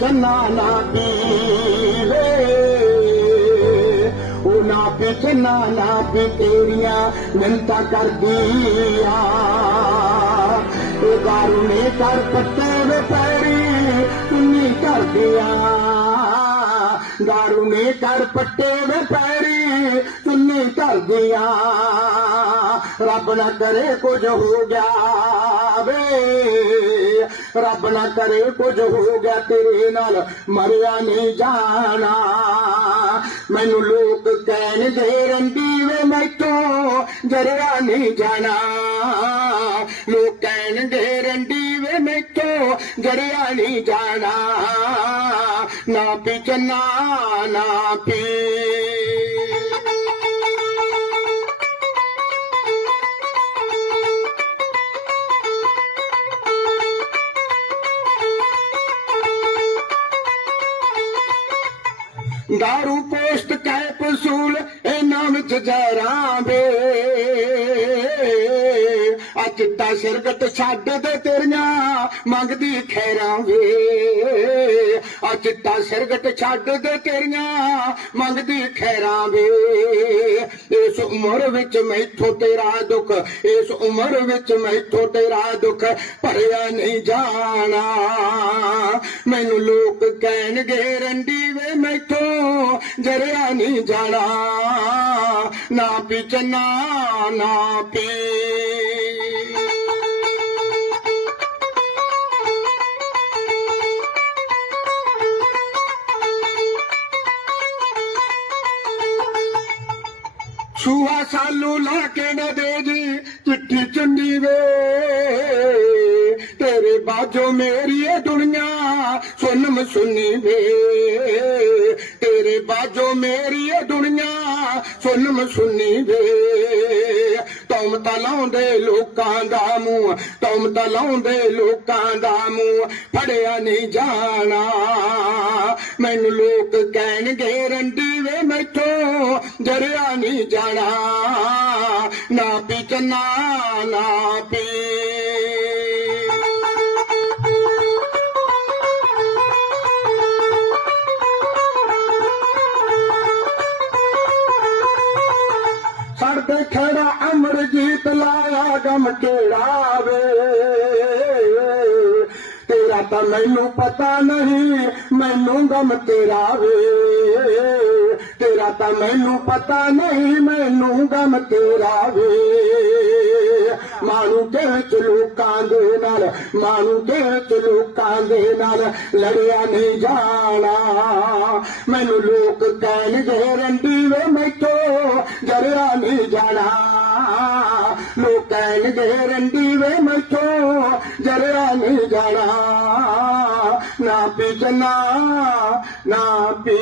ਚੰਨਾ ਨਾ ਪੀਵੇ। ਉਹ ਨਾ ਪੀ ਚੰਨਾ ਨਾ ਪੀ ਤੇਰੀਆਂ ਮਿੰਤਾ ਕਰਦੀ ਆ। ਇਹ ਦਾਰੂ ਨੇ ਕਰ ਪੱਤੇ ਵੇ ਪੈਰੀ ਤੁਨੀ ਕਰਦੀਆਂ। ਦਾਰੂ ਨੇ ਕਰ ਪੱਟੇ ਵੇ ਪੈਰੀ ਤੁਨੀ ਕਰਦੀਆਂ। ਰੱਬ ਨਾ ਕਰੇ ਕੁਝ ਹੋ ਗਿਆ। ਵੇ ਰੱਬ ਨਾ ਕਰੇ ਕੁਝ ਹੋ ਗਿਆ ਤੇਰੇ ਨਾਲ, ਮਰਿਆ ਨਹੀਂ ਜਾਣਾ। ਮੈਨੂੰ ਲੋਕ ਕਹਿਣ ਦੇ ਰੰਡੀ ਵੇ ਮੈਥੋਂ, ਜਰਿਆ ਨਹੀਂ ਜਾਣਾ। ਲੋਕ ਕਹਿਣ ਦੇ ਰੰਡੀ ਵੇ ਮੈਥੋਂ, ਜਰਿਆ ਨਹੀਂ ਜਾਣਾ। ਨਾ ਪੀ ਚੰਨਾ, ਨਾ ਪੀ दारू पोस्ट कैपसूल सूल ऐ नराम ਚਿੱਟਾ ਸਿਰਗਟ ਛੱਡ ਦੇ ਤੇਰੀਆਂ, ਮੰਗਦੀ ਖੈਰਾਂ ਵੇ। ਆ ਚਿੱਟਾ ਸਿਰਗਟ ਛੱਡ ਦੇ ਤੇਰੀਆਂ, ਮੰਗਦੀ ਖੈਰਾਂ ਵੇ। ਇਸ ਉਮਰ ਵਿੱਚ ਮੈਥੋਂ ਤੇਰਾ ਦੁੱਖ, ਇਸ ਉਮਰ ਵਿੱਚ ਮੈਥੋਂ ਤੇਰਾ ਦੁੱਖ ਭਰਿਆ ਨਹੀਂ ਜਾਣਾ। ਮੈਨੂੰ ਲੋਕ ਕਹਿਣਗੇ, ਰੰਡੀ ਵੇ ਮੈਥੋਂ ਜਰਿਆ ਨਹੀਂ ਜਾਣਾ। ਨਾ ਪੀ ਚੰਨਾ, ਨਾ ਪੀ। ਸੂਹਾ ਸਾਲੂ ਲਾ ਕੇ ਨਾ ਦੇ ਜੀ, ਚਿੱਠੀ ਚੁੰਨੀ ਵੇ। ਤੇਰੇ ਬਾਜੋ ਮੇਰੀ ਇਹ ਦੁਨੀਆ ਸੁਨਮ ਸੁਨੀ ਵੇ। ਤੇਰੇ ਬਾਜੋ ਮੇਰੀ ਇਹ ਦੁਨੀਆ ਸੁਨਮ ਸੁਨੀ ਵੇ। ਤੁਮ ਤਾਂ ਲਾਉਂਦੇ ਲੋਕਾਂ ਦਾ ਮੂੰਹ, ਤੁਮ ਤਾਂ ਲਾਉਂਦੇ ਲੋਕਾਂ ਦਾ ਮੂੰਹ, ਫੜਿਆ ਨਹੀਂ ਜਾਣਾ। ਮੈਨੂੰ ਲੋਕ ਕਹਿਣਗੇ, ਰੰਡੀ ਵੇ ਮੈਥੋਂ, ਜਰਿਆ ਨਹੀਂ ਜਾਣਾ। ਨਾ ਪੀ ਚੰਨਾ ਨਾ ਪੀ। ਸਾਡੇ ਖੜਾ ਅਮਰਜੀਤ ਲਾਇਆ ਗਮ ਕਿਹੜਾ ਵੇ? ਤਾਂ ਮੈਨੂੰ ਪਤਾ ਨਹੀਂ, ਮੈਨੂੰ ਗਮ ਤੇਰਾ ਵੇ। ਤੇਰਾ ਤਾਂ ਮੈਨੂੰ ਪਤਾ ਨਹੀਂ, ਮੈਨੂੰ ਗਮ ਤੇਰਾ ਵੇ। ਮਾਣੂ ਦੇ ਵਿੱਚ ਲੋਕਾਂ ਦੇ ਨਾਲ, ਮਾਣੂ ਦੇ ਵਿੱਚ ਲੋਕਾਂ ਦੇ ਨਾਲ ਲੜਿਆ ਨਹੀਂ ਜਾਣਾ। ਮੈਨੂੰ ਲੋਕ ਕਹਿਣਗੇ, ਰੰਡੀ ਵੇ ਮੈਥੋਂ ਜਰਿਆ ਨਹੀਂ ਜਾਣਾ। ਲੋਕ ਕਹਿਣਗੇ, ਰੰਡੀ ਵੇ ਮੈਥੋਂ ਜਰਿਆ ਨਹੀਂ ਜਾਣਾ। నా పిజనా నా పీ